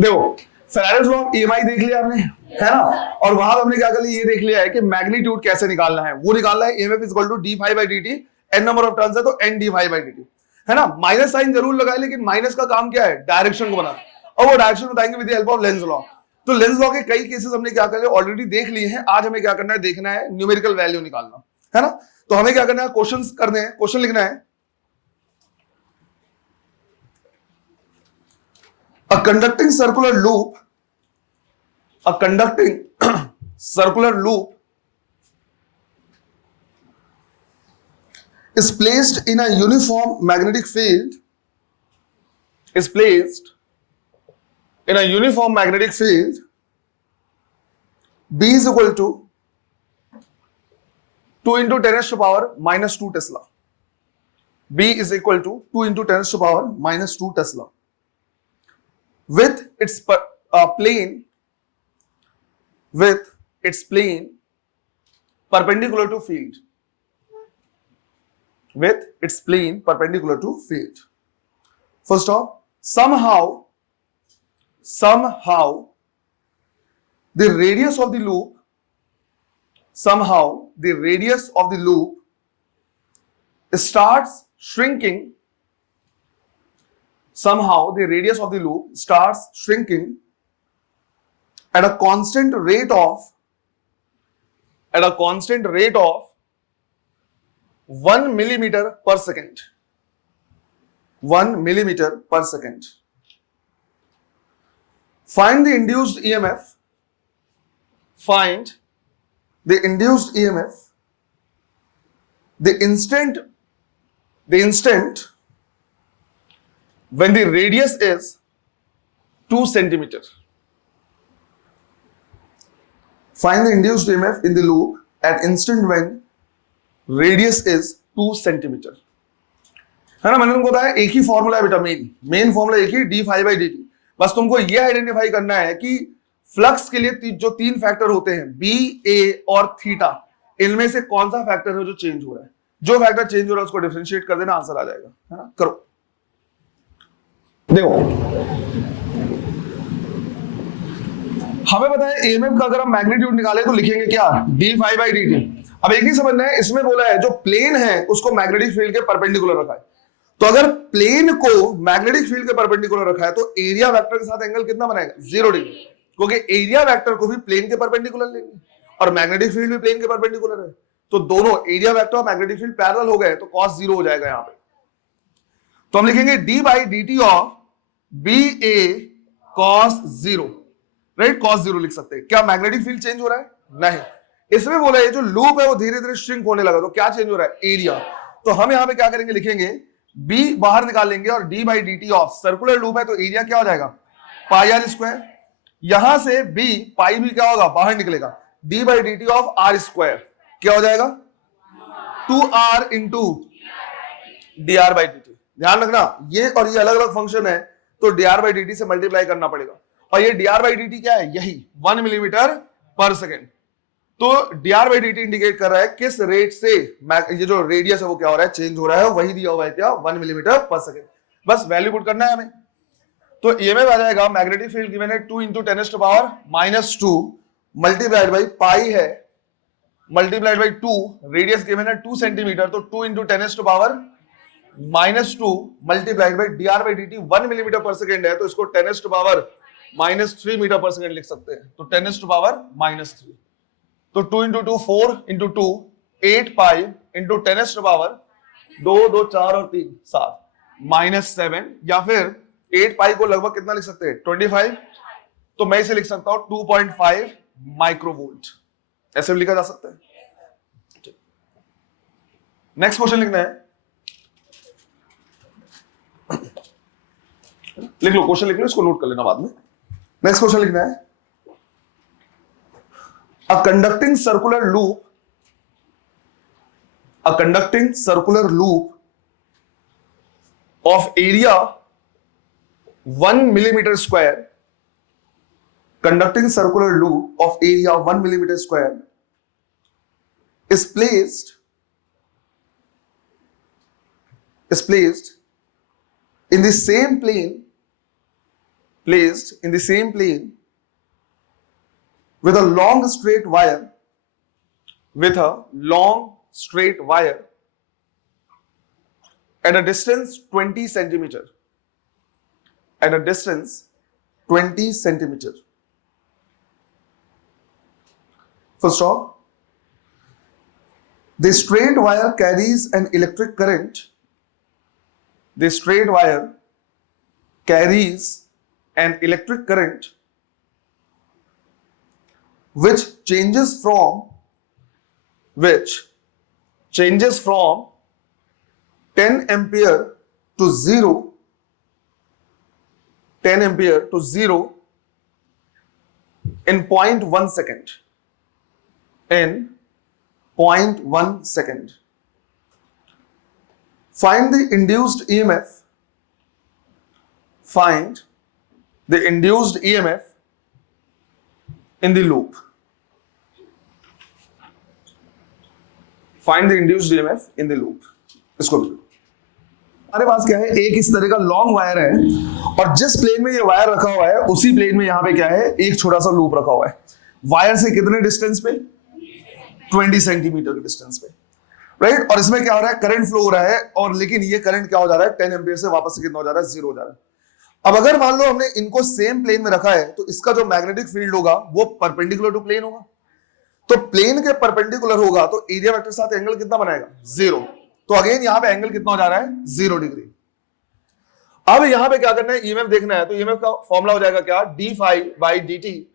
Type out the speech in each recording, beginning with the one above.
देखो Faraday's law of EMI देख लिया आपने, है ना, और वहां हमने क्या कर लिया, ये देख लिया है कि मैग्नीट्यूड कैसे निकालना है। वो निकालना है EMF is equal to D phi by D T, N number of turns है तो N D phi by D T, है ना। माइनस साइन जरूर लगाए, लेकिन माइनस का काम क्या है, डायरेक्शन को बनाना, और वो डायरेक्शन बताएंगे with the help of Lenz law. तो लेंज लॉ के कई केसेस हमने क्या कर ऑलरेडी देख लिए हैं। आज हमें क्या करना है, देखना है न्यूमेरिकल वैल्यू निकालना, है ना। तो हमें क्या करना है, क्वेश्चंस करने हैं, क्वेश्चन लिखना है। A conducting circular loop, a conducting circular loop is placed in a uniform magnetic field, is placed in a uniform magnetic field. B is equal to 2 into 10 raised to power minus 2 Tesla. B is equal to 2 into 10 raised to power minus 2 Tesla. With its plane perpendicular to field, with its plane perpendicular to field. First off, somehow the radius of the loop, starts shrinking. Somehow the radius of the loop starts shrinking at a constant rate of 1 millimeter per second. 1 millimeter per second. Find the induced EMF. Find the induced EMF the instant when the radius is 2 centimeter. Find the induced EMF in the loop at instant when radius is 2 centimeter. है ना, मैंने तुमको बताया एक ही formula है बेटा, main formula एक ही, D phi by D T. बस तुमको ये आइडेंटिफाई करना है कि फ्लक्स के लिए जो 3 फैक्टर होते हैं, बी, ए और थीटा, इनमें से कौन सा फैक्टर है जो चेंज हो रहा है। जो फैक्टर चेंज हो रहा है उसको डिफरेंशिएट कर देना, आंसर आ जाएगा, है ना। करो, देखो हमें पता है ईएमएफ का अगर हम मैग्नीट्यूड निकाले तो लिखेंगे क्या, D phi by D T. अब एक ही समझना है, इसमें बोला है जो प्लेन है उसको मैग्नेटिक फील्ड के परपेंडिकुलर रखा है। तो अगर प्लेन को मैग्नेटिक फील्ड के परपेंडिकुलर रखा है तो एरिया वेक्टर के साथ एंगल कितना बनाएगा, 0 डिग्री, क्योंकि एरिया वेक्टर को भी प्लेन के परपेंडिकुलर लेंगे और मैग्नेटिक फील्ड भी प्लेन के परपेंडिकुलर है। तो दोनों एरिया वेक्टर और मैग्नेटिक फील्ड पैरेलल हो गए, तो cos 0 हो जाएगा यहां पे। तो हम लिखेंगे D by D T of B A cos 0, right, cos 0 लिख सकते हैं। क्या मैग्नेटिक फील्ड चेंज हो रहा है, नहीं। इसमें बोला है जो लूप है वो धीरे धीरे श्रिंक होने लगा, तो क्या चेंज हो रहा है, एरिया। तो हम यहां पे क्या करेंगे, लिखेंगे बी बाहर निकाल लेंगे और D by D T of, circular loop है तो एरिया क्या हो जाएगा, पाई आर स्क्वायर। यहां से बी पाई भी क्या होगा, बाहर निकलेगा, D by D T of R square क्या हो जाएगा, 2r into D R by D T. ध्यान रखना ये और ये अलग अलग फंक्शन है, तो D R by D T से मल्टीप्लाई करना पड़ेगा। और ये D R by D T क्या है, यही 1 मिलीमीटर पर सेकेंड। तो D R by D T indicate कर रहा है किस रेट से ये जो रेडियस है वो क्या हो रहा है, चेंज हो रहा है। वही दिया हुआ है क्या, 1 मिलीमीटर पर सेकेंड। बस वैल्यू पुट करना है हमें। तो ईएमएफ आ जाएगा, मैग्नेटिक फील्ड गिवन है 2 into 10 to power -2 multiplied by pi है मल्टीप्लाइड बाई 2, रेडियस गिवन है 2 सेंटीमीटर, तो 2 into 10 to power -2 multiplied by D R by D T 1 millimetre पर सेकेंड है, तो इसको 10 टू पावर -3 मीटर पर सेकेंड लिख सकते हैं। तो 10 टू पावर -3, तो 2 into 2 4 into 2 8 pi into 10 to power 2 2 4 और 3 7 -7, या फिर 8 पाई को लगभग कितना लिख सकते हैं, 25। तो मैं इसे लिख सकता हूं 2.5 माइक्रोवोल्ट, ऐसे भी लिखा जा सकता है। नेक्स्ट क्वेश्चन लिखना है, लिख लो क्वेश्चन, लिख लो, इसको नोट कर लेना बाद में। नेक्स्ट क्वेश्चन लिखना है, a conducting circular loop of area 1 millimeter square, conducting circular loop of area 1 millimeter square is placed in the same plane placed in the same plane with a long straight wire, at a distance 20 centimeter. At a distance 20 centimeter. First off, the straight wire carries an electric current. The straight wire carries an electric current which changes from 10 ampere to 0 in 0.1 second. In 0.1 second. Find the induced EMF. Find the induced EMF in the loop. Find the induced EMF in the loop. इसको भी हमारे पास क्या है, एक इस तरह का long wire है और जिस प्लेन में ये वायर रखा हुआ है उसी प्लेन में यहां पे क्या है, एक छोटा सा लूप रखा हुआ है। वायर से कितने डिस्टेंस पे, 20 सेंटीमीटर के डिस्टेंस पे, राइट। और इसमें क्या हो रहा है, करंट फ्लो हो रहा है, और लेकिन ये करंट क्या हो जा रहा है, 10 एम्पियर से वापस से कितना हो जा रहा है, 0 हो जा रहा है। अब अगर मान लो हमने इनको सेम प्लेन में रखा है तो इसका जो मैग्नेटिक फील्ड होगा वो परपेंडिकुलर टू प्लेन होगा। तो प्लेन के परपेंडिकुलर होगा तो एरिया वेक्टर के साथ एंगल कितना बनाएगा, 0। तो अगेन यहां पे एंगल कितना हो जा रहा है, 0 डिग्री। अब यहां पे क्या करना है, ईएमएफ देखना है, तो ईएमएफ का फॉर्मूला हो जाएगा क्या, D phi by D T,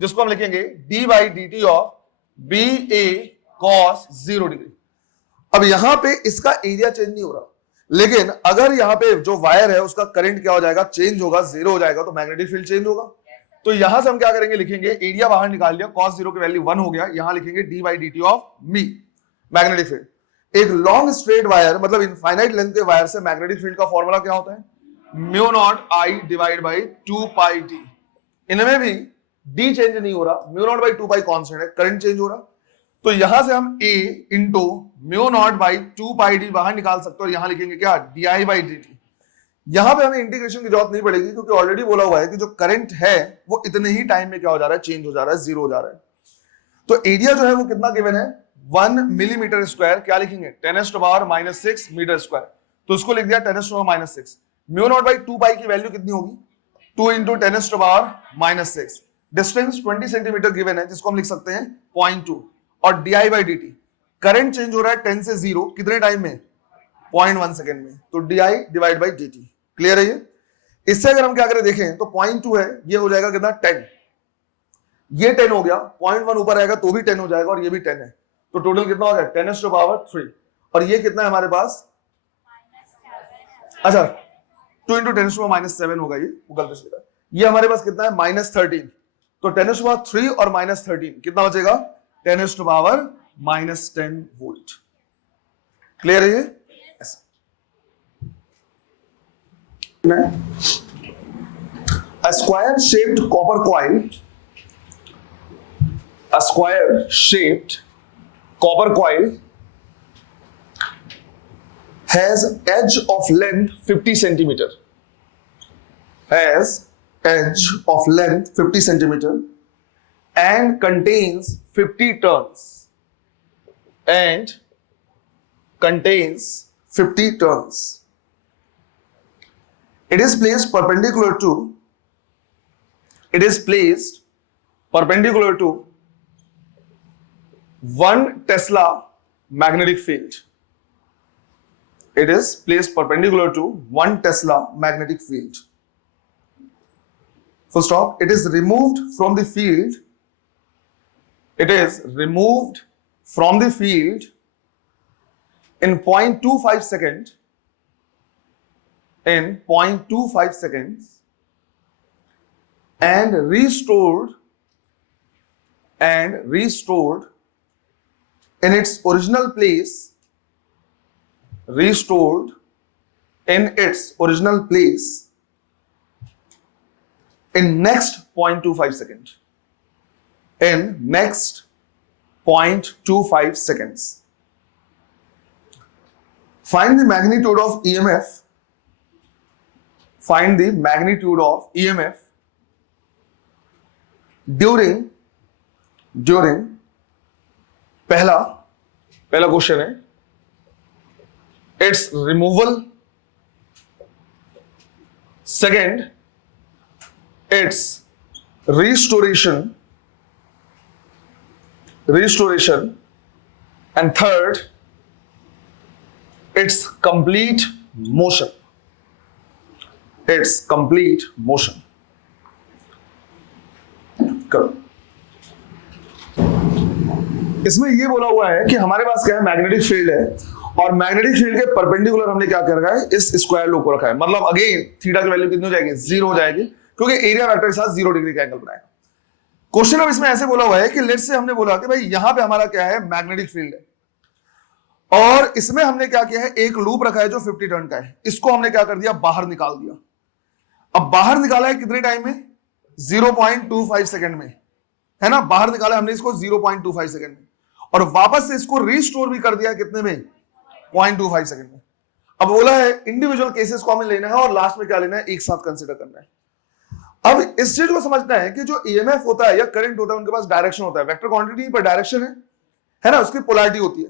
जिसको हम लिखेंगे D by D T of B A cos 0 degree. अब यहां पे इसका एरिया चेंज नहीं हो रहा, लेकिन अगर यहां पे जो वायर है उसका करंट क्या हो जाएगा, चेंज होगा, 0 हो जाएगा, तो मैग्नेटिक फील्ड चेंज होगा। तो यहां से हम क्या करेंगे, लिखेंगे एरिया बाहर निकाल लिया, cos 0 की वैल्यू 1 हो गया, यहां लिखेंगे D by D T of me, magnetic field. एक लॉन्ग स्ट्रेट वायर मतलब इनफाइनाइट लेंथ के वायर से मैग्नेटिक फील्ड का फॉर्मूला क्या होता है, mu not I divide by 2 pi D. इनमें भी डी चेंज नहीं हो रहा, mu naught by 2 pi constant है, करंट चेंज हो रहा। तो यहां से हम a into mu naught by 2 pi D बाहर निकाल सकते हैं, और यहां लिखेंगे क्या, D I by D T. यहां पे हमें इंटीग्रेशन की जरूरत नहीं पड़ेगी, क्योंकि ऑलरेडी बोला हुआ है कि जो करंट है वो इतने ही टाइम में क्या हो जा रहा है, चेंज हो जा रहा है, 0 हो जा रहा है। तो एरिया जो है वो कितना गिवन है, 1 मिलीमीटर स्क्वायर, क्या लिखेंगे, 10⁻⁻6 मीटर स्क्वायर। तो उसको लिख दिया 10⁻⁻6। म्यू नॉट बाई 2 पाई की वैल्यू कितनी होगी, 2 इंटू 10⁻⁻6। डिस्टेंस 20 सेंटीमीटर गिवन है, जिसको हम लिख सकते हैं 0.2, और D I by D T, current change हो रहा है 10 से 0 कितने टाइम में, 0.1 सेकेंड में, तो D I divide by D T. Clear है ये। इससे अगर हम क्या करें देखें तो 0.2 है, ये हो जाएगा कितना, 10, ये 10 हो गया, 0.1 ऊपर आएगा तो भी 10 हो जाएगा, और ये भी 10 है, तो टोटल कितना हो गया, 10⁻3। और ये कितना है हमारे पास, अच्छा 2 इंटू 10⁻⁻7 होगा, ये गलती से, ये हमारे पास कितना है, -13। तो 10⁻3 और -13 कितना बचेगा, 10⁻⁻10 वोल्ट। क्लियर है ये। A square shaped copper coil, a square shaped copper coil has edge of length 50 centimeter, has edge of length 50 centimeter and contains 50 turns, and contains 50 turns. It is placed perpendicular to, it is placed perpendicular to 1 Tesla magnetic field. It is placed perpendicular to 1 Tesla magnetic field. Full stop. It is removed from the field. It is removed from the field in 0.25 second. In 0.25 seconds, and restored in its original place, restored in its original place in next 0.25 second, in next 0.25 seconds. Find the magnitude of EMF. Find the magnitude of EMF during पहला question है it's removal, second it's restoration, and third its complete motion. करो। इसमें ये बोला हुआ है कि हमारे पास क्या है, मैग्नेटिक फील्ड है और मैग्नेटिक फील्ड के परपेंडिकुलर हमने क्या कर रखा है, इस स्क्वायर लो को रखा है। मतलब अगेन थीटा की वैल्यू कितनी हो जाएगी, 0 हो जाएगी, क्योंकि एरिया वेक्टर के साथ 0 डिग्री का एंगल बनाएगा। क्वेश्चन अब इसमें ऐसे बोला हुआ है कि लेट्स से हमने बोला कि भाई यहां पे हमारा क्या है, मैग्नेटिक फील्ड है और इसमें हमने क्या किया है, एक लूप रखा है जो 50 टर्न का है, इसको हमने क्या कर दिया, बाहर निकाल दिया। अब बाहर निकाला है कितने टाइम में, 0.25 सेकंड में, है ना, बाहर निकाला हमने इसको 0.25 सेकंड में और वापस से इसको रिस्टोर भी कर दिया कितने में, 0.25 सेकंड में। अब बोला है इंडिविजुअल केसेस को हमें लेना है और लास्ट में क्या लेना है, एक साथ कंसिडर करना है। अब इस चीज को समझना है कि जो ईएमएफ होता है या करंट होता है उनके पास डायरेक्शन होता है, वेक्टर क्वांटिटी पर डायरेक्शन है ना, उसकी पोलैरिटी होती है।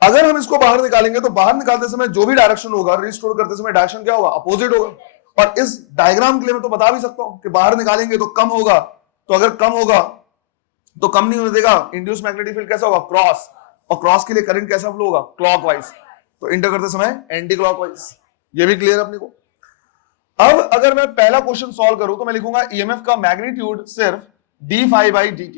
अगर हम इसको बाहर निकालेंगे तो बाहर निकालते समय जो भी डायरेक्शन होगा, रिस्टोर करते समय डायरेक्शन क्या होगा, अपोजिट होगा। और इस डायग्राम के लिए मैं तो बता भी सकता हूं कि बाहर निकालेंगे तो कम होगा, तो अगर कम होगा तो कम नहीं होने देगा, इंड्यूस मैग्नेटिक फील्ड कैसा होगा, क्रॉस, और क्रॉस के लिए करंट कैसा फ्लो होगा, क्लॉकवाइज, तो इंटर करते समय एंटी क्लॉकवाइज। ये भी क्लियर अपने को। अब अगर मैं पहला क्वेश्चन सॉल्व करूं तो मैं लिखूंगा ईएमएफ का मैग्नीट्यूड सिर्फ d∅dt।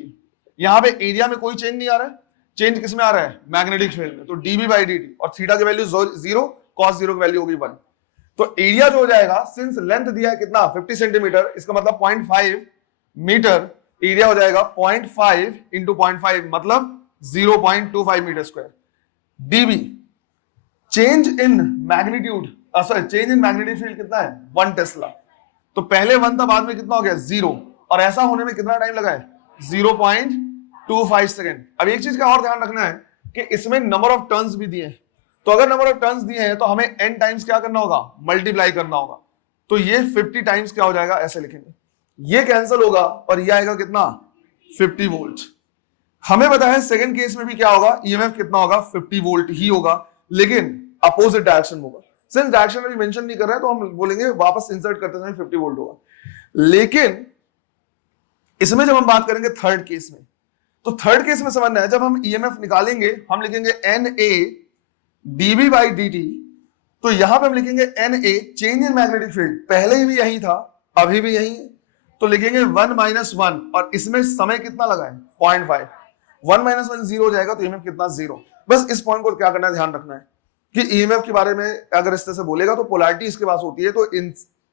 यहां पे एरिया में कोई चेंज नहीं आ रहा है, चेंज किसमें आ रहा है, मैग्नेटिक फील्ड में, तो dB/dt और थीटा की वैल्यू 0, cos 0 की वैल्यू होगी 1। तो एरिया जो हो जाएगा, सिंस लेंथ दिया है कितना, 50 सेंटीमीटर, इसका मतलब 0.5 मीटर, एरिया हो जाएगा 0.5 इंटू 0.5 मतलब 0.25 metre square. dB change in magnitude, change in magnetic field कितना है, 1 टेस्ला। तो पहले 1 था, बाद में कितना हो गया, 0, और ऐसा होने में कितना टाइम लगा है, 0.25 सेकेंड। अब एक चीज का और ध्यान रखना है कि इसमें नंबर ऑफ टर्न्स भी दिए हैं, तो अगर नंबर ऑफ टर्न्स दिए हैं तो हमें n टाइम्स क्या करना होगा, मल्टीप्लाई करना होगा। तो ये 50 टाइम्स क्या हो जाएगा, ऐसे लिखेंगे, ये कैंसिल होगा और ये आएगा कितना, 50 वोल्ट। हमें पता है सेकंड केस में भी क्या होगा, ईएमएफ कितना होगा, 50 वोल्ट ही होगा, लेकिन अपोजिट डायरेक्शन होगा। सिंस डायरेक्शन अभी मेंशन नहीं कर रहा है तो हम बोलेंगे वापस इंसर्ट करते समय 50 वोल्ट होगा। लेकिन इसमें जब हम बात करेंगे थर्ड केस में, तो थर्ड केस में समझना है, जब हम ईएमएफ निकालेंगे हम लिखेंगे NA dB/dt। तो यहां पे हम लिखेंगे NA change in magnetic field, पहले भी यही था अभी भी यही है, तो लिखेंगे 1 - 1 और इसमें समय कितना लगा है, 0.5, 1 - 1 0 हो जाएगा, तो ईएमएफ कितना, 0। बस इस पॉइंट को क्या करना है, ध्यान रखना है कि ईएमएफ के बारे में अगर इस तरह से बोलेगा तो पोलैरिटी इसके पास होती है, तो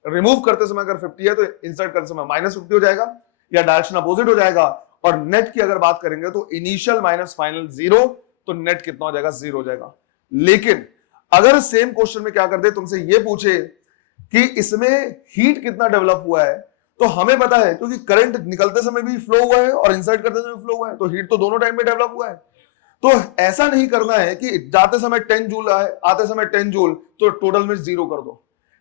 रिमूव करते समय अगर 50 है तो इंसर्ट करते समय -50 हो जाएगा या डायरेक्शन अपोजिट हो जाएगा। और नेट की अगर बात करेंगे तो इनिशियल माइनस फाइनल 0, तो नेट कितना हो जाएगा, 0 हो जाएगा। लेकिन अगर सेम क्वेश्चन में क्या कर दे, तुमसे ये पूछे कि इसमें हीट कितना डेवलप हुआ है, तो हमें पता है क्योंकि करंट निकलते समय भी फ्लो हुआ है और इंसर्ट करते समय फ्लो हुआ है, तो हीट तो दोनों टाइम में डेवलप हुआ है। तो ऐसा नहीं करना है कि जाते समय 10 जूल आए, आते समय 10 जूल, तो टोटल में 0 कर दो।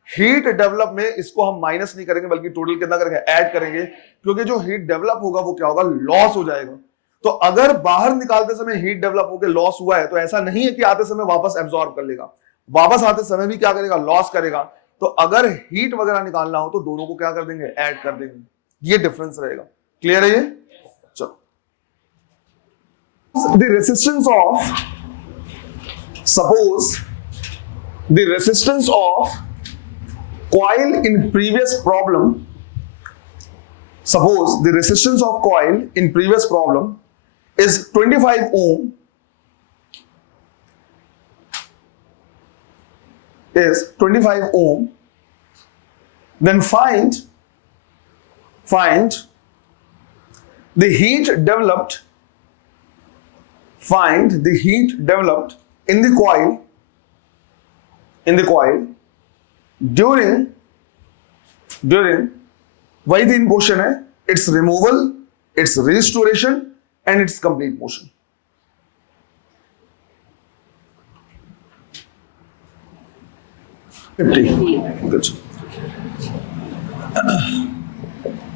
हीट डेवलप में इसको हम माइनस नहीं करेंगे बल्कि टोटल कितना करेंगे, ऐड करेंगे, क्योंकि जो हीट डेवलप होगा वो क्या होगा, लॉस हो जाएगा। तो अगर बाहर निकालते समय हीट डेवलप होकर लॉस हुआ है तो ऐसा नहीं है कि आते समय वापस एब्जॉर्ब कर लेगा, वापस आते समय भी क्या करेगा, लॉस करेगा। तो अगर हीट वगैरह निकालना हो तो दोनों को क्या कर देंगे, ऐड कर देंगे, ये डिफरेंस रहेगा। क्लियर है ये? चलो, the resistance of, suppose the resistance of coil in previous problem, suppose the resistance of coil in previous problem is 25 ohm, is 25 ohm, then find the heat developed, find the heat developed in the coil during वही तीन question है, its removal, its restoration and its complete motion।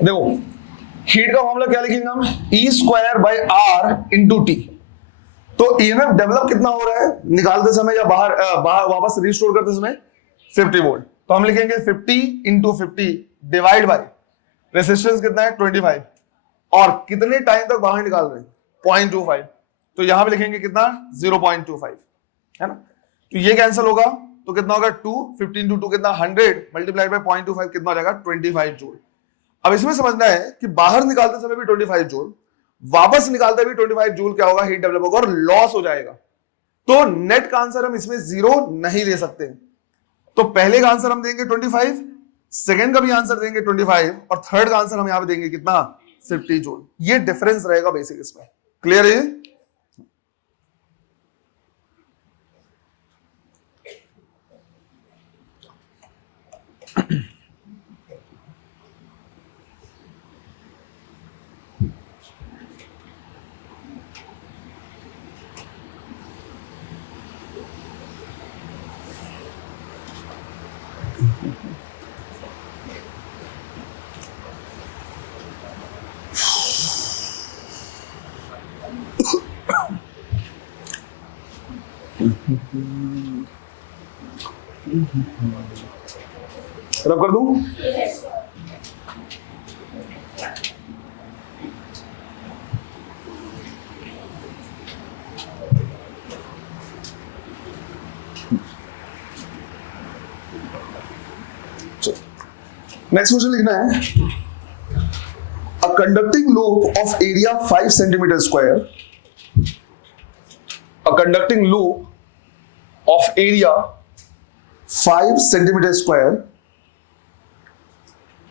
देखो, heat का formula क्या लिखेंगे हम, E square by R into T. तो EMF develop कितना हो रहा है निकालते समय या बाहर वापस रिस्टोर करते समय, 50 वोल्ट। तो हम लिखेंगे 50 इंटू 50 डिवाइड बाई रेसिस्टेंस कितना है 25, और कितने टाइम तक बाहर निकाल रहे हैं 0.25, तो यहां पे लिखेंगे कितना 0.25, है ना। तो ये कैंसिल होगा तो कितना होगा 2, 50 इंटू 2 कितना 100 मल्टीप्लाइड बाई 0.25 कितना हो जाएगा 25 जूल। अब इसमें समझना है कि बाहर निकालते समय भी 25 जूल, वापस निकालते भी 25 जूल क्या होगा, हीट डेवलप होगा और लॉस हो जाएगा। तो नेट का आंसर हम इसमें 0 नहीं दे सकते। तो पहले का आंसर हम देंगे 25, सेकंड का भी आंसर देंगे 25, और थर्ड का आंसर हम यहां पे देंगे कितना 50 जूल। ये डिफरेंस रहेगा बेसिक इसमें। क्लियर है? रब कर दूं? नेक्स्ट क्वेश्चन लिखना है, a conducting loop of area 5 centimetre square, a conducting loop of area 5 centimeter square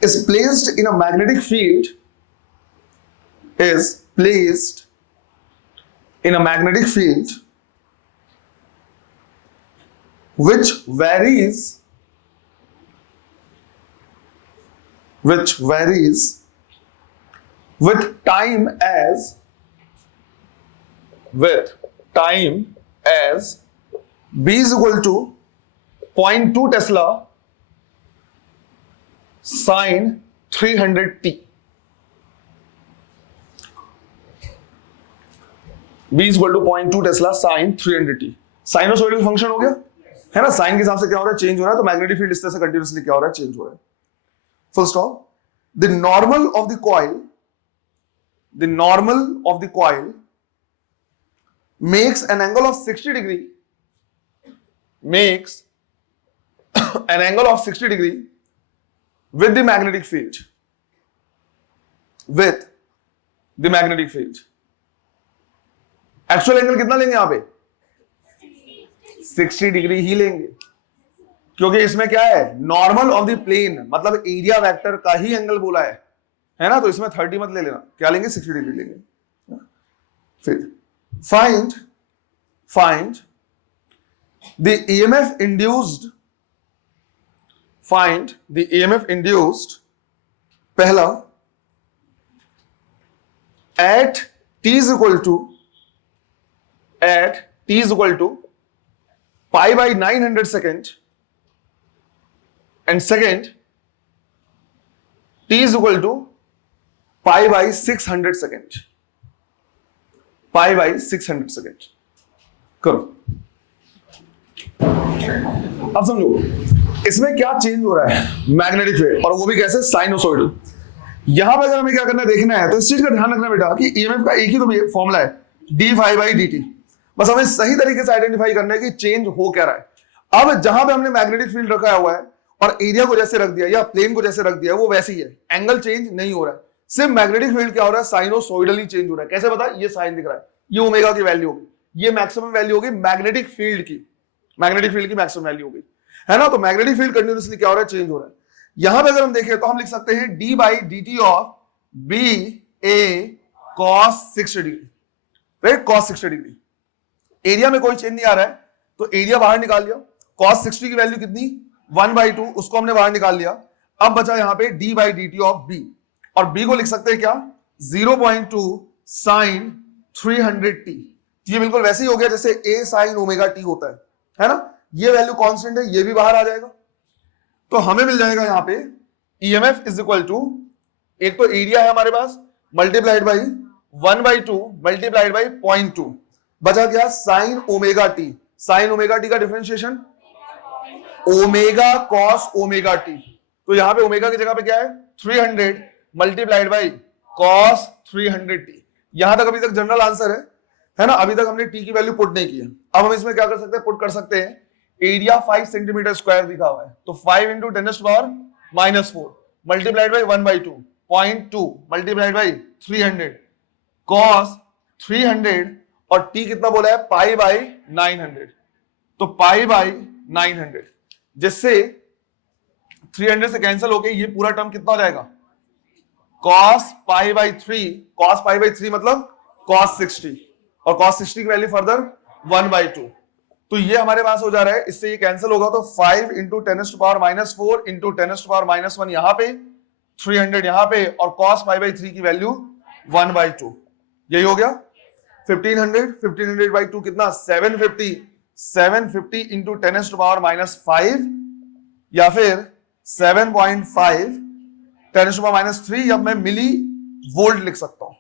is placed in a magnetic field, which varies with time as B is equal to 0.2 Tesla sin 300t. B is equal to 0.2 Tesla sin 300t. Sinusoidal function हो गया है ना, sign के हिसाब से क्या हो रहा है चेंज हो रहा है, तो मैग्नेटिक फील्ड इस तरह से कंटिन्यूअसली क्या हो रहा है चेंज हो रहा है। Full stop. The normal of the coil makes an angle of 60 degree with the magnetic field, actual angle कितना लेंगे यहां पे 60 डिग्री ही लेंगे, क्योंकि इसमें क्या है नॉर्मल ऑफ द प्लेन, मतलब एरिया वेक्टर का ही एंगल बोला है ना, तो इसमें 30 मत ले लेना, क्या लेंगे 60 डिग्री लेंगे। फिर find the EMF induced पहला at t is equal to pi by 900 second, and second t is equal to pi by 600 second, करो। अब समझो इसमें क्या चेंज हो रहा है, मैग्नेटिक फील्ड, और वो भी कैसे साइनोसॉइडल। यहां पे अगर हमें क्या करना है देखना है, तो इस चीज का ध्यान रखना बेटा कि ईएमएफ का एक ही तो फॉर्मूला है d∅dt, बस हमें सही तरीके से आइडेंटिफाई करना है कि चेंज हो क्या रहा है। अब जहां पे हमने मैग्नेटिक फील्ड रखा हुआ है और एरिया को जैसे रख दिया या प्लेन को जैसे रख दिया वो वैसे ही है, एंगल चेंज नहीं हो रहा है, सिर्फ मैग्नेटिक फील्ड क्या हो रहा है साइनोसॉइडली चेंज हो रहा है। कैसे पता, ये साइन दिख रहा है, ये ओमेगा की वैल्यू होगी, ये मैक्सिमम वैल्यू होगी मैग्नेटिक फील्ड की मैक्सिमम वैल्यू होगी, है ना। तो मैग्नेटिक फील्ड कंटिन्यूअसली क्या हो रहा है चेंज हो रहा है। यहां पे अगर हम देखें तो हम लिख सकते हैं d/dt of b a cos 60 degree, right, cos 60 degree. Area में कोई चेंज नहीं आ रहा है तो एरिया बाहर निकाल लिया, cos 60 की वैल्यू कितनी 1/2, उसको हमने बाहर निकाल लिया। अब बचा यहां पे d/dt ऑफ b, और b को लिख सकते हैं क्या 0.2 sin 300t। ये बिल्कुल वैसे ही हो गया जैसे a sin ओमेगा t होता है ना, ये वैल्यू कांस्टेंट है, ये भी बाहर आ जाएगा, तो हमें मिल जाएगा यहां पे EMF इज इक्वल टू, एक तो एरिया है हमारे पास मल्टीप्लाइड बाई 1/2 मल्टीप्लाइड बाई 0.2, बचा क्या sine omega T. Sine omega T का differentiation omega cos omega T, तो यहां पे ओमेगा की जगह पे क्या है 300 मल्टीप्लाइड बाई कॉस 300 टी। यहां तक अभी तक जनरल आंसर है ना। अभी तक हमने टी की वैल्यू पुट नहीं की है। अब हम इसमें क्या कर सकते हैं, पुट कर सकते हैं। एरिया 5 सेंटीमीटर स्क्वायर दिखा हुआ है, तो 5 into 10⁻⁻4 multiplied by 1/2 0.2 multiplied by 300 cos 300 और टी कितना बोला है पाई बाई 900, तो पाई बाई 900, जिससे 300 से कैंसिल होके ये पूरा टर्म कितना हो जाएगा cos pi by 3, cos pi by 3 मतलब cos 60, और cos 60 की वैल्यू फर्दर 1/2, तो ये हमारे पास हो जा रहा है। इससे ये कैंसिल होगा, तो 5 इंटू 10⁻⁻4 इंटू 10⁻⁻1 यहां पे 300 यहां पे, और cos पाई बाई 3 की वैल्यू 1/2, यही हो गया 1500 कितना 750 इंटू 10⁻⁻5 या फिर 7.5 10⁻⁻3, या मैं मिली वोल्ट लिख सकता हूं,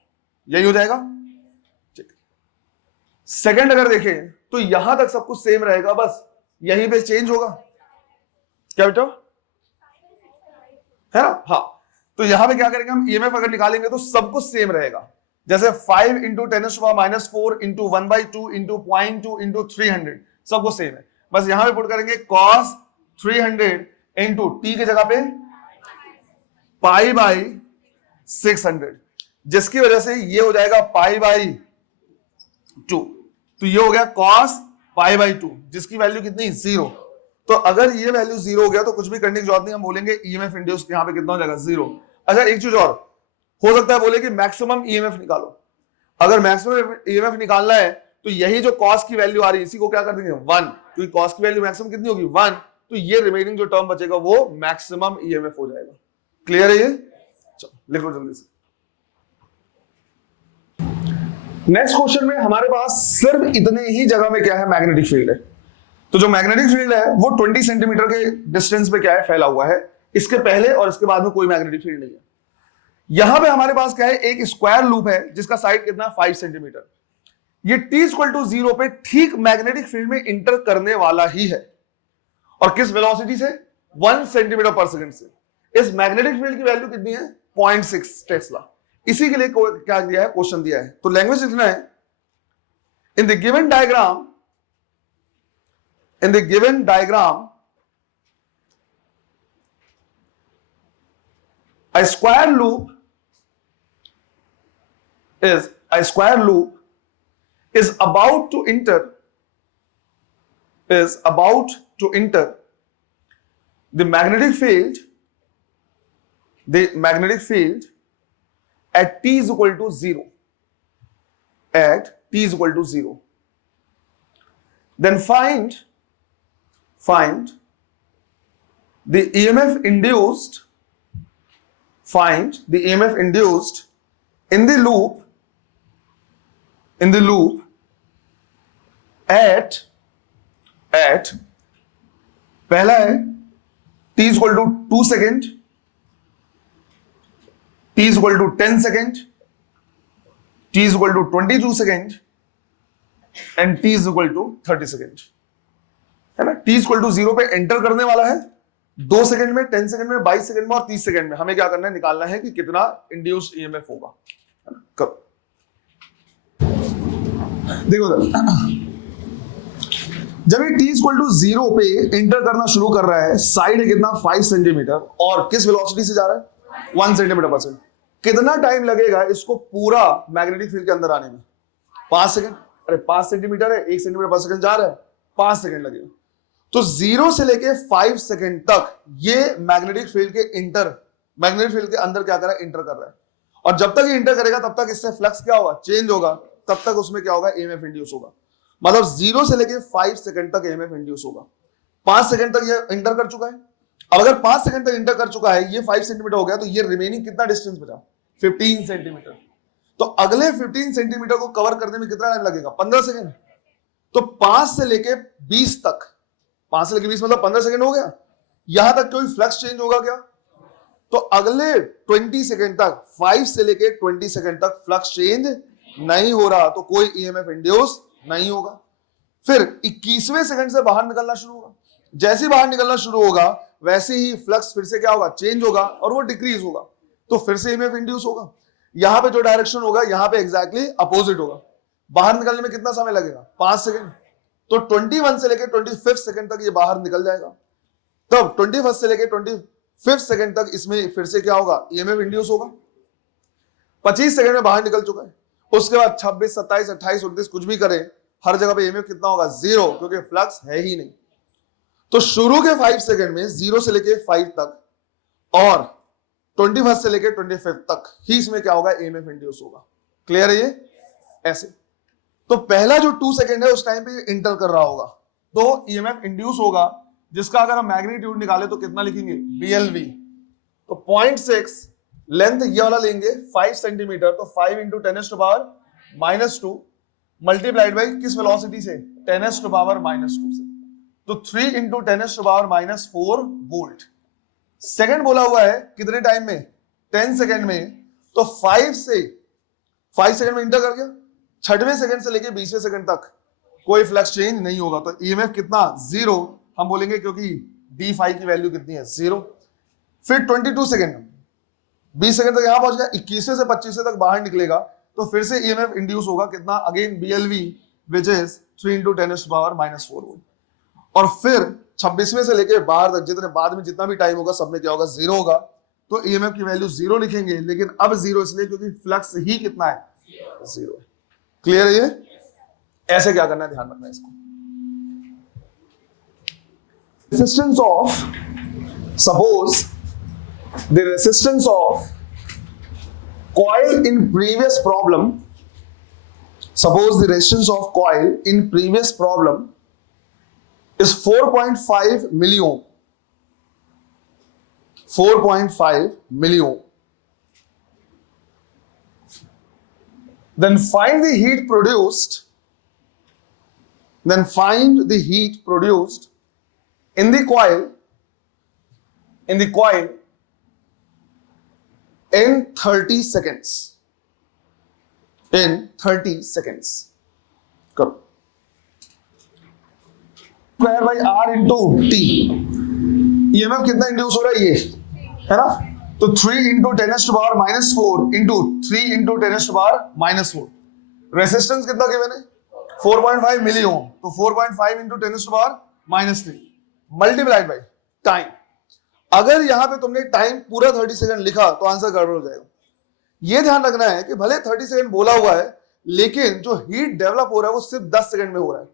यही हो जाएगा। ठीक, सेकंड अगर देखें तो यहां तक सब कुछ सेम रहेगा, बस यहीं पे चेंज होगा, क्या बेटा है ना। हाँ, तो यहां पे क्या करेंगे हम, ईएमएफ अगर निकालेंगे तो सब कुछ सेम रहेगा। जैसे 5 इंटू 10⁻⁻4 इंटू 1/2 इंटू 0.2 इंटू 300 सब कुछ सेम है, बस यहां पे पुट करेंगे cos 300 इंटू टी की जगह पे पाई बाई 600, जिसकी वजह से ये हो जाएगा पाई बाई 2, तो ये हो गया cos पाई बाई 2, जिसकी वैल्यू कितनी 0। तो अगर ये वैल्यू 0 हो गया तो कुछ भी करने की जरूरत नहीं, हम बोलेंगे ईएमएफ इंड्यूस यहां पे कितना हो जाएगा 0। अच्छा, एक चीज और हो सकता है, बोले कि मैक्सिमम ईएमएफ निकालो। अगर मैक्सिमम ईएमएफ निकालना है तो यही जो कॉस की वैल्यू आ रही है इसी को क्या कर देंगे 1, क्योंकि कॉस की वैल्यू मैक्सिमम कितनी होगी 1, तो ये रिमेनिंग जो टर्म बचेगा वो मैक्सिमम ईएमएफ हो जाएगा। क्लियर है ये? चलो लिख लो जल्दी से। नेक्स्ट क्वेश्चन में हमारे पास सिर्फ इतने ही जगह में क्या है मैग्नेटिक फील्ड है। तो जो मैग्नेटिक फील्ड है वो 20 सेंटीमीटर के डिस्टेंस पे क्या है फैला हुआ है, इसके पहले और इसके बाद में कोई मैग्नेटिक फील्ड नहीं है। यहां पे हमारे पास क्या है, एक स्क्वायर लूप है जिसका साइड कितना 5 सेंटीमीटर। ये t=0 पे ठीक मैग्नेटिक फील्ड में इंटर करने वाला ही है, और किस वेलोसिटी से 1 सेंटीमीटर पर सेकंड से। इस मैग्नेटिक फील्ड की वैल्यू कितनी है 0.6 टेस्ला। इसी के लिए क्या दिया है, क्वेश्चन दिया है, तो लैंग्वेज लिखना है in the given diagram a square loop is about to enter the magnetic field at t is equal to 0, then find the EMF induced in the loop at पहला है t is equal to 2 second, t is equal to 10 second, t is equal to 22 second and t is equal to 30 second, है ना। t is equal to 0 पे enter करने वाला है 2 second में, 10 second में, 22 सेकंड में और 30 सेकंड में। हमें क्या करना है, निकालना है कि कितना इंड्यूस्ड ईएमएफ होगा। कब देखो जब ये t इक्वल टू 0 पे इंटर करना शुरू कर रहा है, साइड है कितना 5 सेंटीमीटर, और किस वेलोसिटी से जा रहा है 1 सेंटीमीटर पर सेकंड। कितना टाइम लगेगा इसको पूरा मैग्नेटिक फील्ड के अंदर आने में? 5 सेकंड। अरे 5 सेंटीमीटर है, 1 सेंटीमीटर पर सेकंड जा रहा है, 5 सेकंड लगेगा। तो 0 से लेके 5 सेकंड तक ये मैग्नेटिक फील्ड के अंदर क्या कर रहा है, इंटर कर रहा है। और जब तक ये इंटर करेगा तब तक इससे फ्लक्स क्या होगा, चेंज होगा, तब तक उसमें क्या होगा, ईएमएफ इंड्यूस होगा। मतलब 0 से लेके 5 सेकंड तक ईएमएफ इंड्यूस होगा। 5 सेकंड तक ये इंटर कर चुका है। अब अगर 5 सेकंड तक इंटर कर चुका है, ये 5 सेंटीमीटर हो गया, तो ये रिमेनिंग कितना डिस्टेंस बचा 15 सेंटीमीटर। तो अगले 15 सेंटीमीटर को कवर करने में कितना टाइम लगेगा 15 सेकंड। तो 5 से लेके 20 तक, 5 से लेके 20 मतलब 15 सेकंड हो गया। यहां तक कोई फ्लक्स चेंज होगा क्या? तो अगले 20 सेकेंड तक, 5 से लेके 20 सेकेंड तक फ्लक्स चेंज नहीं हो रहा, तो कोई ईएमएफ इंड्यूस नहीं होगा। फिर 21वें सेकंड से बाहर निकलना शुरू होगा। जैसे ही बाहर निकलना शुरू होगा वैसे ही फ्लक्स फिर से क्या होगा, चेंज होगा और वो डिक्रीज होगा, तो फिर से ईएमएफ इंड्यूस होगा। यहां पे जो डायरेक्शन होगा यहां पे एग्जैक्टली अपोजिट होगा। बाहर निकलने में कितना समय लगेगा, 5 सेकंड। तो 21 से लेकर 25 सेकंड तक ये बाहर निकल जाएगा। तब 21 से लेकर 25 सेकंड तक इसमें फिर से क्या होगा, ईएमएफ इंड्यूस होगा। 25 सेकंड में बाहर निकल चुका है। उसके बाद 26, 27, 28, 29 कुछ भी करें, हर जगह पे ईएमएफ कितना होगा, 0, क्योंकि फ्लक्स है ही नहीं। तो शुरू के 5 सेकंड में 0 से लेके 5 तक और 21 से लेके 25 तक ही इसमें क्या होगा, ईएमएफ इंड्यूस होगा। क्लियर है ये? ऐसे तो पहला जो 2 सेकंड है उस टाइम पे इंटर कर रहा होगा, तो ईएमएफ इंड्यूस होगा, जिसका अगर हम मैग्नीट्यूड निकाले तो कितना लिखेंगे, BLV। तो 0.6 लेंथ ये वाला लेंगे 5 सेंटीमीटर, तो 5 इंटू 10⁻⁻2 मल्टीप्लाइड बाई किस वेलोसिटी से, 10⁻⁻2 से, तो 3 इंटू 10⁻⁻4 वोल्ट। सेकंड बोला हुआ है कितने टाइम में, 10 सेकंड में, तो 5 सेकंड में इंटर कर गया। 6वें सेकंड से लेके 20वें सेकंड तक कोई फ्लक्स चेंज नहीं होगा, तो ईएमएफ कितना, 0 हम बोलेंगे, क्योंकि d5 की वैल्यू कितनी है, 0। फिर 22 सेकंड, 20 सेकंड तक यहां पहुंच गया, 21वें से 25वें तक बाहर निकलेगा, तो फिर से ईएमएफ इंड्यूस होगा कितना, again BLV which is 3 into 10⁻⁻4 volt. और फिर 26वें से लेके बाहर तक जितने बाद में जितना भी टाइम होगा सब में क्या होगा, 0 होगा, तो ईएमएफ की वैल्यू 0 लिखेंगे, लेकिन अब 0 इसलिए क्योंकि फ्लक्स ही कितना है, 0 है। क्लियर है ये? ऐसे क्या करना है, ध्यान रखना है इसको। Resistance of, suppose the resistance of coil in previous problem, suppose the resistance of coil in previous problem is 4.5 milliohm, 4.5 milliohm. Then find the heat produced, in the coil, in 30 seconds. In 30 seconds. करो। Square by R into T। EMF कितना induce हो रहा है, ये है ना, तो 3 into 10⁻⁻4 into 3 into 10⁻⁻4। Resistance कितना गिवन है, 4.5 मिली ओम, तो 4.5 इंटू 10⁻³ मल्टीप्लाइड बाई टाइम। अगर यहां पे तुमने टाइम पूरा 30 सेकंड लिखा तो आंसर गड़बड़ हो जाएगा। यह ध्यान रखना है कि भले 30 सेकंड बोला हुआ है, लेकिन जो हीट डेवलप हो रहा है वो सिर्फ 10 सेकंड में हो रहा है।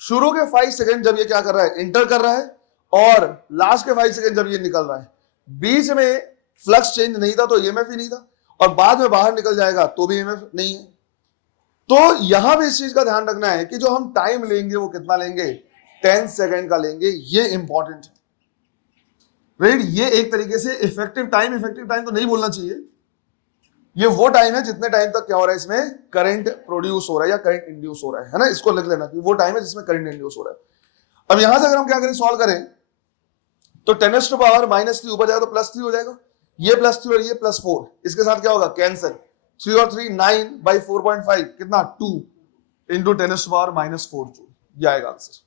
शुरू के 5 सेकंड जब ये क्या कर रहा है, इंटर कर रहा है, और लास्ट के 5 सेकंड जब ये निकल रहा है, बीच में फ्लक्स चेंज नहीं था तो ईएमएफ ही नहीं था, और बाद में बाहर निकल जाएगा तो भी ईएमएफ नहीं है। तो यहां भी इस चीज का ध्यान रखना है कि जो हम टाइम लेंगे वो कितना लेंगे, 10 सेकंड का लेंगे, ये इंपॉर्टेंट है। राइट, ये एक तरीके से इफेक्टिव टाइम तो नहीं बोलना चाहिए, ये वो टाइम है जितने टाइम तक क्या हो रहा है, इसमें करंट प्रोड्यूस हो रहा है या करंट इंड्यूस हो रहा है ना, इसको लिख लेना कि वो टाइम है जिसमें करंट इंड्यूस हो रहा है। अब यहां से अगर हम क्या करें, सॉल्व करें, तो 10⁻³ ऊपर जाएगा तो +3 हो जाएगा, ये +3 और ये +4, इसके साथ क्या होगा, कैंसिल, 3 और 3 9 बाई 4.5 कितना, 2 इंटू 10⁻⁻4 जूल, ये आएगा आंसर।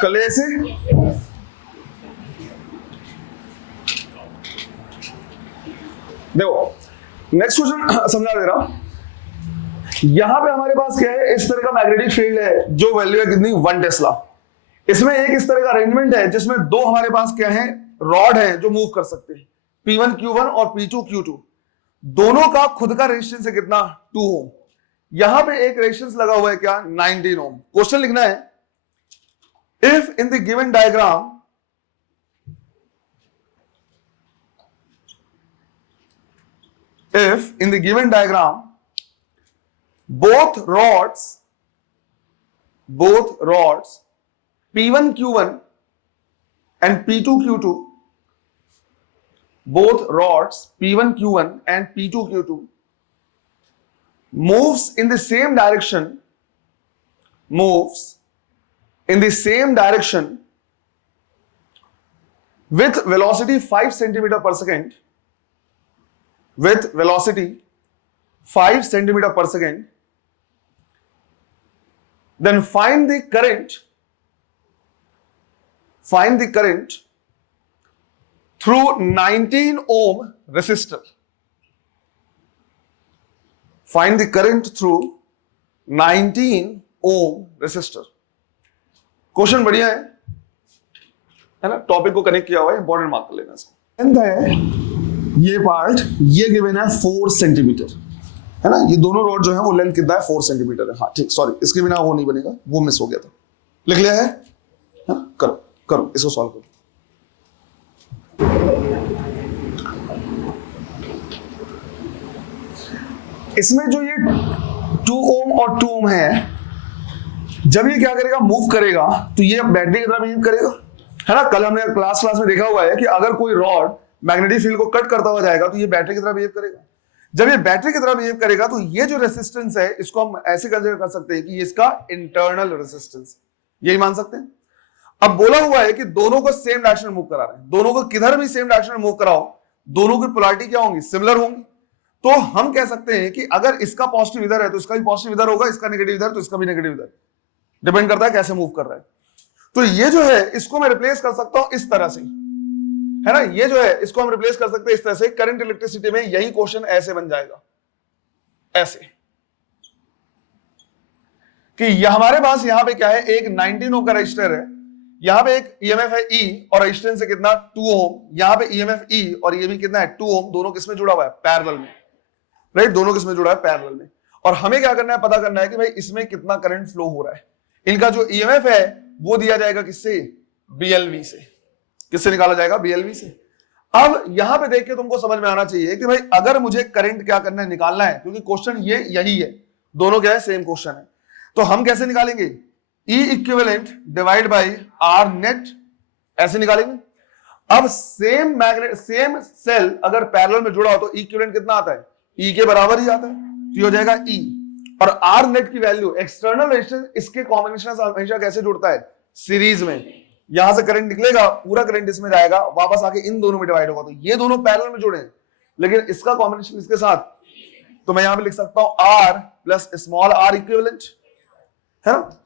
कल ऐसे देखो, नेक्स्ट क्वेश्चन समझा दे रहा हूं। यहां पे हमारे पास क्या है, इस तरह का मैग्नेटिक फील्ड है जो वैल्यू है कितनी, 1 टेस्ला। इसमें एक इस तरह का अरेंजमेंट है जिसमें दो हमारे पास क्या है, रॉड है जो मूव कर सकते हैं, P1 Q1 और P2 Q2। दोनों का खुद का रेजिस्टेंस है कितना, 2 ओम। यहां पे एक रेजिस्टेंस लगा हुआ है क्या, 19 ओम। क्वेश्चन लिखना है, if in the given diagram both rods P1 Q1 and P2 Q2, both rods P1 Q1 and P2 Q2 moves in the same direction with velocity 5 centimeter per second, then find the current through 19 ohm resistor. Find the current through 19 ohm resistor. Question बढ़िया है ना, topic को connect किया हुआ है, important mark कर लेना इसको। लेंथ है ये पार्ट, ये गिवन है 4 सेंटीमीटर है ना, ये दोनों रॉड जो है वो लेंथ कितना है, 4 सेंटीमीटर है। हाँ ठीक, सॉरी, इसके बिना वो नहीं बनेगा, वो मिस हो गया था। लिख लिया है ना? करो इसको सॉल्व करो। इसमें जो ये 2 ओम और 2 ओम है, जब ये क्या करेगा, मूव करेगा, तो ये बैटरी की तरह बिहेव करेगा, है ना। कल हमने क्लास में देखा हुआ है कि अगर कोई रॉड मैग्नेटिक फील्ड को कट करता हुआ जाएगा तो ये बैटरी की तरह बिहेव करेगा। जब ये बैटरी की तरह बिहेव करेगा तो ये जो रेसिस्टेंस है इसको हम ऐसे कंसीडर कर सकते हैं कि ये इसका इंटरनल रेसिस्टेंस, यही मान सकते हैं। अब बोला हुआ है कि दोनों को सेम डायरेक्शन में मूव करा रहे हैं, दोनों को किधर भी सेम डायरेक्शन में मूव कराओ, दोनों की पोलैरिटी क्या होंगी, सिमिलर होंगी। तो हम कह सकते हैं कि अगर इसका पॉजिटिव इधर है तो इसका भी पॉजिटिव इधर होगा, इसका नेगेटिव इधर तो इसका भी नेगेटिव इधर, डिपेंड करता है कैसे मूव कर रहा है। तो ये जो है इसको मैं रिप्लेस कर सकता हूं इस तरह से, है ना, ये जो है इसको हम रिप्लेस कर सकते हैं इस तरह से। करंट इलेक्ट्रिसिटी में यही क्वेश्चन ऐसे बन जाएगा, ऐसे कि हमारे पास यहां पे क्या है, एक 19 ओम का रजिस्टर है, यहां पे एक ईएमएफ है ई और रेजिस्टेंस है कितना, 2 ओम। यहां पे ईएमएफ ई और ये भी कितना है, 2 ओम। दोनों किसमें जुड़ा हुआ है, पैरेलल में, राइट, दोनों किसमें जुड़ा है, पैरेलल में। और हमें क्या करना है, पता करना है कि भाई इसमें कितना करंट फ्लो हो रहा है। इनका जो ईएमएफ है वो दिया जाएगा किससे, बीएलवी से। किससे निकाला जाएगा, बीएलवी से। अब यहां पे देख के तुमको समझ में आना चाहिए कि भाई अगर मुझे करंट क्या करना है, निकालना है, क्योंकि क्वेश्चन ये यही है, दोनों क्या है, सेम क्वेश्चन है। तो हम कैसे निकालेंगे, E equivalent divide by R net, ऐसे निकालेंगे। अब सेम मैग्नेट, सेम सेल अगर पैरेलल में जुड़ा हो तो इक्विवेलेंट कितना आता है, E के बराबर ही आता है, तो ये हो जाएगा E। और आर नेट की वैल्यू, एक्सटर्नल रेजिस्टेंस, इसके कॉम्बिनेशन से हमेशा कैसे जुड़ता है, सीरीज में। यहां से करंट निकलेगा, पूरा करंट इसमें जाएगा, वापस आके इन दोनों में डिवाइड होगा, तो ये दोनों पैरेलल में जुड़े हैं, लेकिन इसका कॉम्बिनेशन इसके साथ, तो मैं यहां पे लिख सकता हूं R plus small R equivalent, है ना,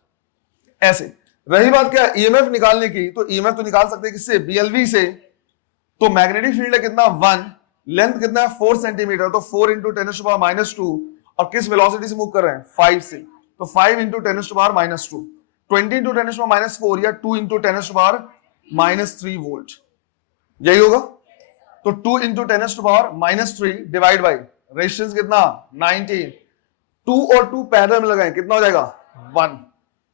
ऐसे। रही बात क्या, ईएमएफ निकालने की, तो ईएमएफ तो निकाल सकते हैं किससे, बीएलवी से। तो मैग्नेटिक फील्ड है कितना, 1, लेंथ कितना है, 4 सेंटीमीटर, तो 4 इंटू 10⁻², और किस वेलोसिटी से मूव कर रहे हैं, 5 से, तो 5 इंटू 10⁻², 20 इंटू 10⁻⁴ या 2 इंटू 10⁻³ वोल्ट, यही होगा। तो 2 इंटू 10⁻³ डिवाइड बाई रेजिस्टेंस कितना, 19, 2 और 2 पैरेलल में लगाएं, कितना हो जाएगा, 1,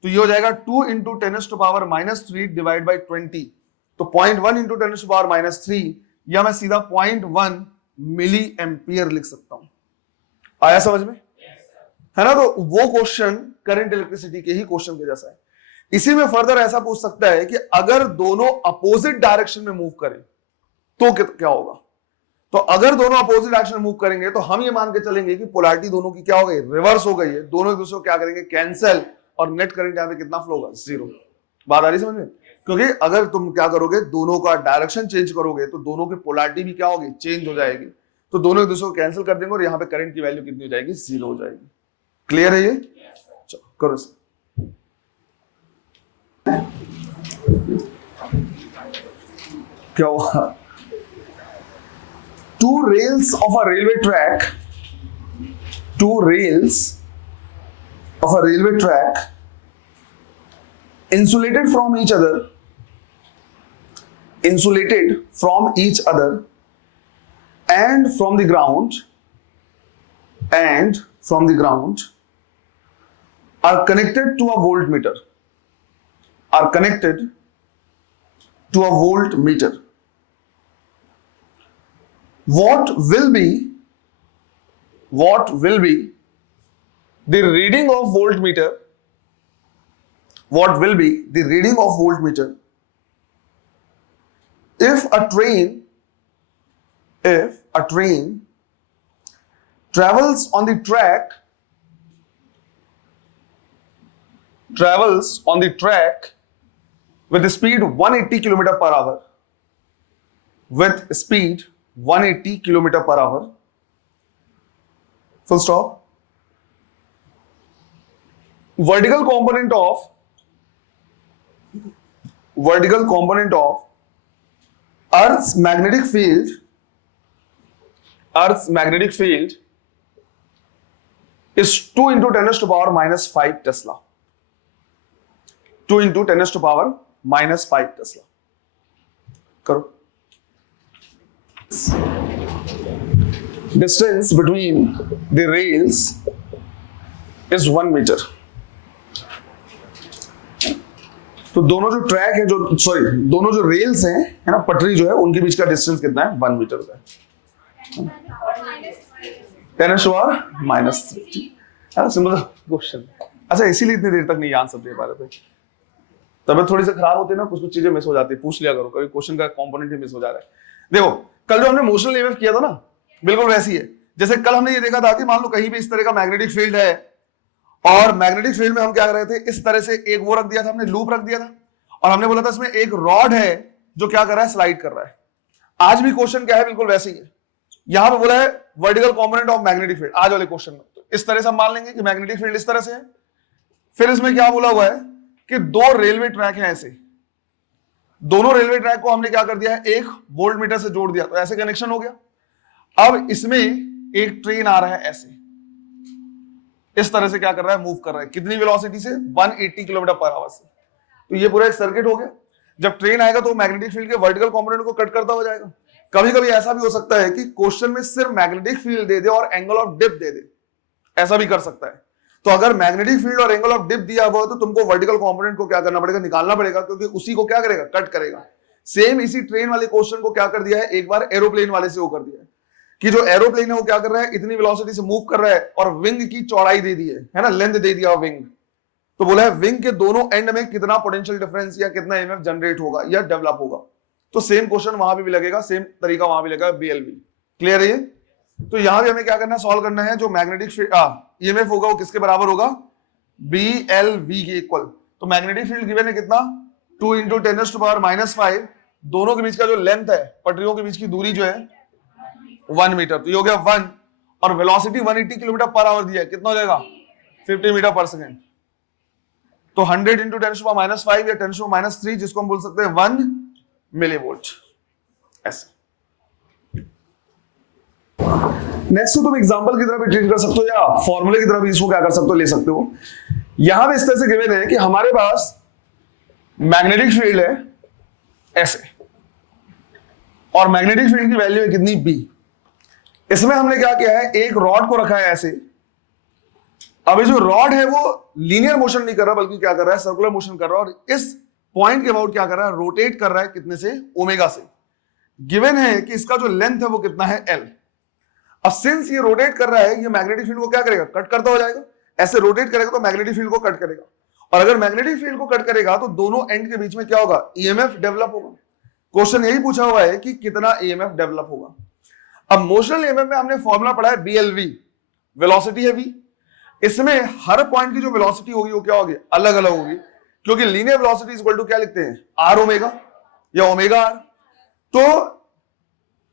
तो ये हो जाएगा 2 इंटू 10⁻³ डिवाइड बाई 20, तो 0.1 इंटू 10⁻³ या मैं सीधा 0.1 मिली एम्पियर लिख सकता हूं। आया समझ में, है ना। तो वो क्वेश्चन करंट इलेक्ट्रिसिटी के ही क्वेश्चन के जैसा है। इसी में फर्दर ऐसा पूछ सकता है कि अगर दोनों अपोजिट डायरेक्शन में मूव करें तो क्या होगा। तो अगर दोनों अपोजिट डायरेक्शन में मूव करेंगे तो हम ये मान के चलेंगे कि पोलैरिटी दोनों की क्या हो गई, रिवर्स हो गई है, दोनों एक दूसरे को क्या करेंगे, कैंसिल, और नेट करंट यहां पे कितना फ्लो होगा, 0। बात आ रही समझ में। क्योंकि अगर तुम क्या करोगे, दोनों का डायरेक्शन चेंज करोगे तो दोनों की पोलैरिटी भी क्या होगी, चेंज हो जाएगी, तो दोनों एक दूसरे को कैंसिल कर देंगे और यहाँ पे करंट की वैल्यू कितनी हो जाएगी, 0 हो जाएगी। क्लियर है ये? चलो करो सर। क्या हुआ? Two rails of a railway track, two rails of a railway track insulated from each other, insulated from each other and from the ground, and from the ground are connected to a voltmeter, are connected to a voltmeter. What will be the reading of voltmeter? What will be the reading of voltmeter if a train travels on the track with speed 180 km per hour, with speed 180 km per hour, full stop. Vertical component of Earth's magnetic field is 2 into 10 to the power minus 5 Tesla. 2 into 10 to the power minus 5 Tesla. करो. Distance between the rails is 1 meter. तो दोनों जो track है, दोनों जो rails हैं, है ना, पटरी जो है, उनके बीच का डिस्टेंस कितना है, 1 मीटर का है। 10 to the power minus 3. Simple question. अच्छा, इसीलिए इतनी देर तक नहीं आंसर दे पा रहे थे, तबियत थोड़ी सी खराब होती है ना, कुछ चीजें मिस हो जाती है, पूछ लिया करो, कभी क्वेश्चन का कंपोनेंट ही मिस हो जा रहा है। देखो, कल जो हमने मोशनल ईएमएफ किया था ना, बिल्कुल वैसी है। जैसे कल हमने ये देखा था कि मान लो कहीं भी इस तरह का मैग्नेटिक फील्ड है, और मैग्नेटिक फील्ड में हम क्या कर रहे थे, इस तरह से एक वो रख दिया था, हमने लूप रख दिया था, और हमने बोला था इसमें एक रॉड है जो क्या कर रहा है, स्लाइड कर रहा है। आज भी क्वेश्चन क्या है, बिल्कुल वैसे ही है। यहां पे बोला है vertical component of magnetic field, आज वाले क्वेश्चन में। तो इस तरह से हम मान लेंगे कि मैग्नेटिक फील्ड इस तरह से है। फिर इसमें क्या बोला हुआ है कि 2 रेलवे ट्रैक हैं ऐसे, दोनों रेलवे ट्रैक को हमने क्या कर दिया है, एक वोल्ट मीटर से जोड़ दिया, तो ऐसे कनेक्शन हो गया। अब इसमें एक ट्रेन आ रहा है ऐसे, इस तरह से क्या कर रहा है, मूव कर रहा है, कितनी वेलोसिटी से, 180 किलोमीटर पर आवर से। तो ये पूरा एक सर्किट हो गया। जब ट्रेन आएगा तो मैग्नेटिक फील्ड के वर्टिकल कंपोनेंट को कट करता हो जाएगा। कभी कभी ऐसा भी हो सकता है कि क्वेश्चन में सिर्फ मैग्नेटिक फील्ड दे दे और एंगल ऑफ डिप दे दे, ऐसा भी कर सकता है। तो अगर मैग्नेटिक फील्ड और एंगल ऑफ डिप दिया हुआ तो तुमको वर्टिकल कंपोनेंट को क्या करना पड़ेगा, निकालना पड़ेगा, क्योंकि उसी को क्या करेगा, कट करेगा। सेम इसी ट्रेन वाले क्वेश्चन को क्या कर दिया है, एक बार एरोप्लेन वाले से वो कर दिया है कि जो एरोप्लेन है वो क्या कर रहा है, इतनी वेलोसिटी से मूव कर रहा है और विंग की चौड़ाई दे दी है ना, लेंथ दे दिया विंग। तो बोला है विंग के दोनों एंड में कितना पोटेंशियल डिफरेंस या कितना ईएमएफ जनरेट होगा या डेवलप होगा। तो सेम क्वेश्चन वहां भी लगेगा, सेम तरीका वहां भी लगेगा, बीएलवी। क्लियर है ये? तो यहां भी हमें क्या करना है, सॉल्व करना है। जो मैग्नेटिक ईएमएफ होगा वो किसके बराबर होगा, बीएलवी के इक्वल। तो मैग्नेटिक फील्ड गिवन है कितना, 2 into 10 to the power minus 5, दोनों के बीच का जो लेंथ है, पटरियों के बीच की दूरी जो है 1 मीटर, तो ये हो गया 1, और वेलोसिटी 180 किलोमीटर पर आवर दिया है, कितना हो जाएगा, 50 मीटर पर सेकेंड। तो 100 into 10 to the power minus 5 या 10 to the power minus 3, जिसको हम बोल सकते हैं 1 मिलीवोल्ट। ऐसे नेक्स्ट तुम एग्जांपल की तरह भी ट्रीट कर सकते हो या फॉर्मूले की तरह भी इसको क्या कर सकते हो, ले सकते हो। यहां पे इस तरह से गिवन है कि हमारे पास मैग्नेटिक फील्ड है ऐसे, और मैग्नेटिक फील्ड की वैल्यू है कितनी, बी। इसमें हमने क्या किया है, एक रॉड को रखा है ऐसे। अब ये जो रॉड है वो लीनियर मोशन नहीं कर रहा, बल्कि क्या कर रहा है, सर्कुलर मोशन कर रहा है, और इस पॉइंट के अबाउट क्या कर रहा है, रोटेट कर रहा है, कितने से, ओमेगा से। गिवन है कि इसका जो लेंथ है वो कितना है, एल। अब सिंस ये रोटेट कर रहा है, ये मैग्नेटिक फील्ड को क्या करेगा, कट करता हो जाएगा। ऐसे रोटेट करेगा तो मैग्नेटिक फील्ड को कट करेगा, और अगर मैग्नेटिक फील्ड को कट करेगा तो दोनों एंड के बीच में क्या होगा, ईएमएफ डेवलप होगा। क्वेश्चन यही पूछा हुआ है कि कितना ईएमएफ डेवलप होगा। अब मोशनल ईएमएफ में हमने फॉर्मूला पढ़ा है बीएलवी, वेलोसिटी है v। इसमें हर पॉइंट की जो वेलोसिटी होगी वो क्या होगी, अलग अलग होगी। क्योंकि linear velocity is equal to क्या लिखते हैं, आर ओमेगा या ओमेगा आर। तो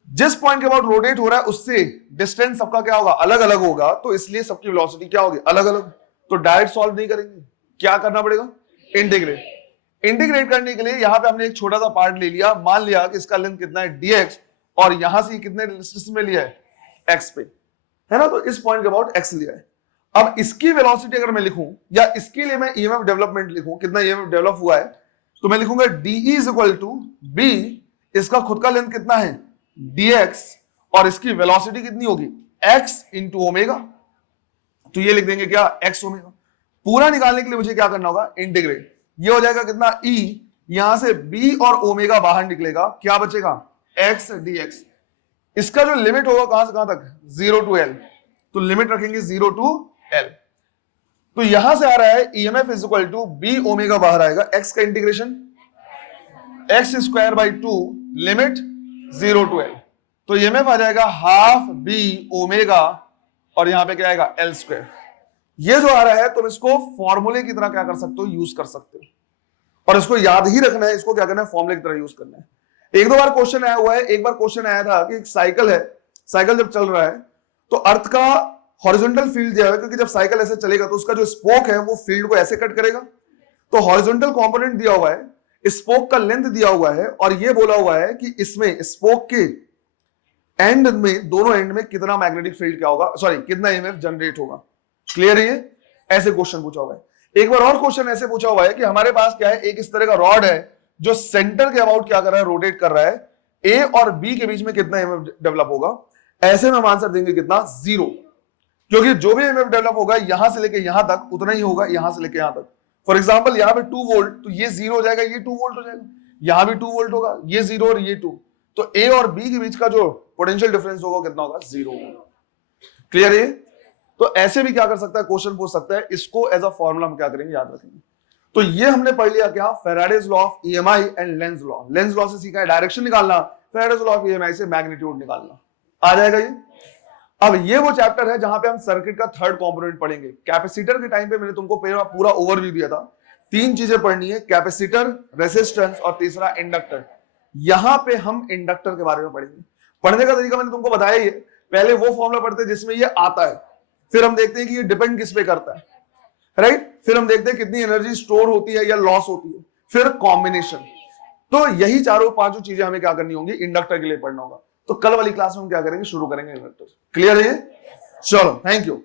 जिस पॉइंट के बाद रोटेट हो रहा है उससे डिस्टेंस सबका क्या होगा, अलग अलग होगा, तो इसलिए सबकी वेलोसिटी क्या होगी, अलग अलग। तो डायरेक्ट सॉल्व नहीं करेंगे, क्या करना पड़ेगा, इंटीग्रेट। इंटीग्रेट करने के लिए यहां पे हमने एक छोटा सा पार्ट ले लिया, मान लिया कि इसका लेंथ कितना है dx, और यहां से कितने डिस्टेंस में लिया है, x पे, है ना। तो इस पॉइंट के अबाउट x लिया है। अब इसकी वेलोसिटी अगर मैं लिखूं, या इसके लिए मैं ईएमएफ डेवलपमेंट लिखूं, कितना ईएमएफ डेवलप हुआ है, तो मैं लिखूंगा D is equal to B, इसका खुद का लेंथ कितना है dx, और इसकी वेलोसिटी कितनी होगी x इंटू ओमेगा। तो ये लिख देंगे क्या, x ओमेगा। पूरा निकालने के लिए मुझे क्या करना होगा, इंटीग्रेट। ये हो जाएगा कितना e, यहां से b और ओमेगा बाहर निकलेगा, क्या बचेगा x dx। इसका जो लिमिट होगा कहां से कहां तक, 0 टू l, तो लिमिट रखेंगे 0 टू l। तो यहां से आ रहा है EMF is equal to b omega बाहर आएगा, x का integration x square by 2 limit 0 to l, तो EMF आ जाएगा हाफ b ओमेगा, और यहां पे क्या आएगा l स्क्वायर। ये जो आ रहा है तुम इसको फॉर्मूले की तरह क्या कर सकते हो, यूज कर सकते हो, और इसको याद ही रखना है, इसको क्या करना है, फॉर्मूले की तरह यूज करना है। एक दो बार क्वेश्चन आया हुआ है, एक बार क्वेश्चन आया था कि एक साइकिल है, साइकिल जब चल रहा है तो अर्थ का हॉरिजॉन्टल फील्ड दिया है, क्योंकि जब साइकिल ऐसे चलेगा तो उसका जो स्पोक है वो फील्ड को ऐसे कट करेगा। तो हॉरिजॉन्टल कंपोनेंट दिया हुआ है, स्पोक का लेंथ दिया हुआ है, और ये बोला हुआ है कि इसमें स्पोक के एंड में, दोनों एंड में कितना मैग्नेटिक फील्ड क्या होगा, सॉरी कितना ईएमएफ जनरेट होगा। क्लियर है ये, ऐसे क्वेश्चन पूछा हुआ है। एक बार और क्वेश्चन ऐसे पूछा हुआ है कि हमारे पास क्या है, एक इस तरह का रॉड है जो सेंटर के अबाउट क्या कर रहा है, रोटेट कर रहा है, ए और बी के बीच में कितना ईएमएफ डेवलप होगा। ऐसे में हम आंसर देंगे कितना, 0, क्योंकि जो भी ईएमएफ डेवलप होगा यहां से लेके यहां तक उतना ही होगा, यहां से लेके यहां तक। फॉर एग्जांपल यहाँ पे 2 वोल्ट, तो ये 0 हो जाएगा, ये 2 वोल्ट हो जाएगा, यहां भी 2 वोल्ट होगा, ये 0 और ये 2, तो ए और बी के बीच का जो पोटेंशियल डिफरेंस होगा कितना होगा, 0 होगा। क्लियर है। तो ऐसे भी क्या कर सकता है, क्वेश्चन पूछ सकता है, इसको एज अ फॉर्मूला हम क्या करेंगे, याद रखेंगे। तो ये हमने पढ़ लिया क्या, Faraday's law of EMI and Lenz law. Lenz law से सीखा है डायरेक्शन निकालना, फैराडेज लॉ ऑफ ईएमआई से मैग्नीट्यूड निकालना, आ जाएगा ये। अब ये वो चैप्टर है जहां पे हम सर्किट का थर्ड कंपोनेंट पढ़ेंगे। कैपेसिटर के टाइम पे मैंने तुमको पूरा ओवरव्यू दिया था, 3 चीजें पढ़नी है, कैपेसिटर, रेजिस्टेंस और तीसरा इंडक्टर। यहां पे हम इंडक्टर के बारे में पढ़ेंगे। पढ़ने का तरीका मैंने तुमको बताया ही है, पहले वो फॉर्मूला पढ़ते हैं जिसमें ये आता है, फिर हम देखते हैं कि ये डिपेंड किस पे करता है, राइट। फिर हम देखते हैं कितनी एनर्जी स्टोर होती है या लॉस होती है, फिर कॉम्बिनेशन। तो यही चारों पांचों चीजें हमें क्या करनी होंगी, इंडक्टर के लिए पढ़ना होगा। तो कल वाली क्लास में हम क्या करेंगे, शुरू करेंगे इंडक्टर। क्लियर है ये, चलो थैंक यू।